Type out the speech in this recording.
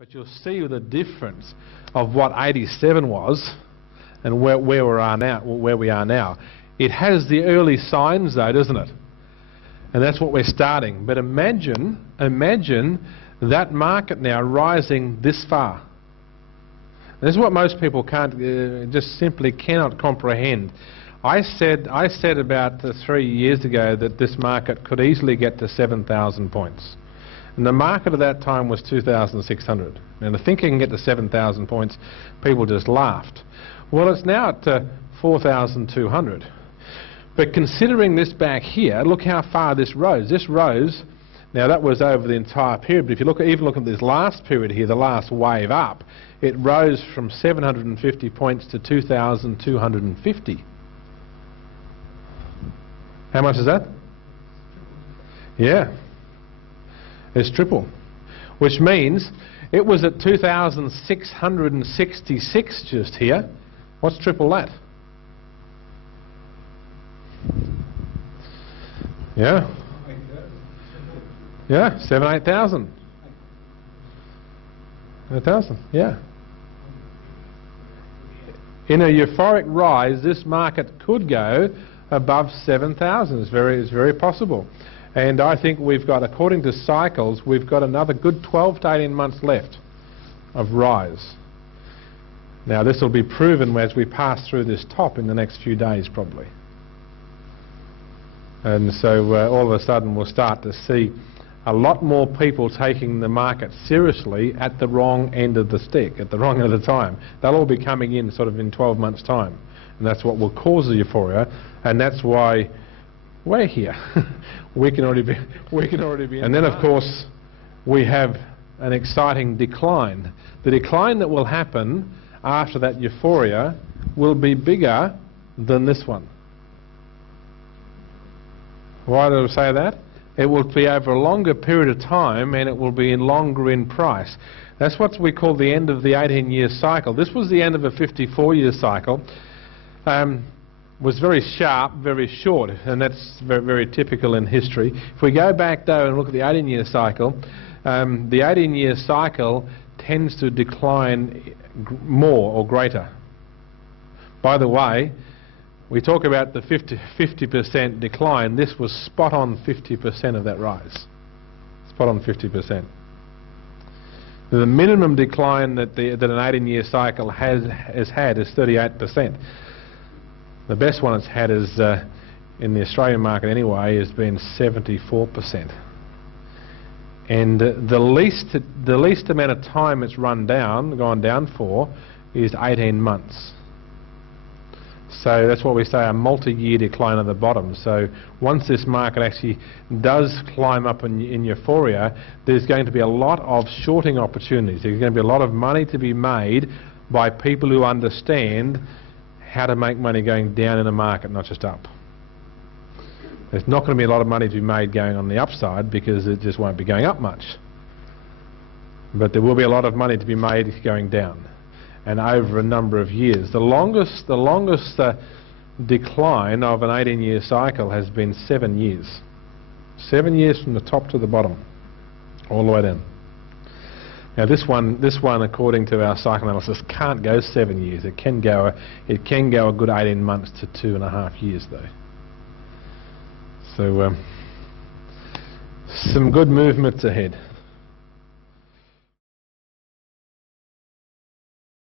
But you'll see the difference of what 87 was and where we are now. It has the early signs though, doesn't it? And that's what we're starting. But imagine that market now rising this far. This is what most people can't, just simply cannot comprehend. I said about 3 years ago that this market could easily get to 7,000 points. And the market at that time was 2,600. And to think it can get to 7,000 points, people just laughed. Well, it's now at 4,200. But considering this back here, look how far this rose. This rose, now that was over the entire period, but if you even look at this last period here, the last wave up, it rose from 750 points to 2,250. How much is that? Yeah. It's triple. Which means it was at 2,666 just here. What's triple that? Yeah. Yeah, 8,000. 8,000, yeah. In a euphoric rise, this market could go above 7,000. It's very possible. And I think we've got, according to cycles, we've got another good 12 to 18 months left of rise. Now this will be proven as we pass through this top in the next few days probably. And so all of a sudden we'll start to see a lot more people taking the market seriously at the wrong end of the stick, at the wrong end of the time. They'll all be coming in sort of in 12 months' time. And that's what will cause the euphoria, and that's why we're here. we can already be and then of course we have an exciting decline. The decline that will happen after that euphoria will be bigger than this one. Why do I say that? It will be over a longer period of time and it will be longer in price. That's what we call the end of the 18-year cycle. This was the end of a 54-year cycle. Was very sharp, very short, and that's very typical in history. If we go back though and look at the 18-year cycle, the 18-year cycle tends to decline more or greater. By the way, we talk about the 50% decline. This was spot on 50% of that rise. Spot on 50%. The minimum decline that an 18-year cycle has had is 38%. The best one it's had is, in the Australian market anyway, has been 74%. And the least amount of time it's gone down for is 18 months. So that's what we say, a multi-year decline at the bottom. So once this market actually does climb up in euphoria, there's going to be a lot of shorting opportunities. There's going to be a lot of money to be made by people who understand how to make money going down in a market, not just up. There's not going to be a lot of money to be made going on the upside because it just won't be going up much. But there will be a lot of money to be made going down, and over a number of years. The longest decline of an 18-year cycle has been 7 years. 7 years from the top to the bottom, all the way down. Now this one, according to our psychoanalysis, can't go 7 years. It can go a good 18 months to 2.5 years, though. So some good movements ahead.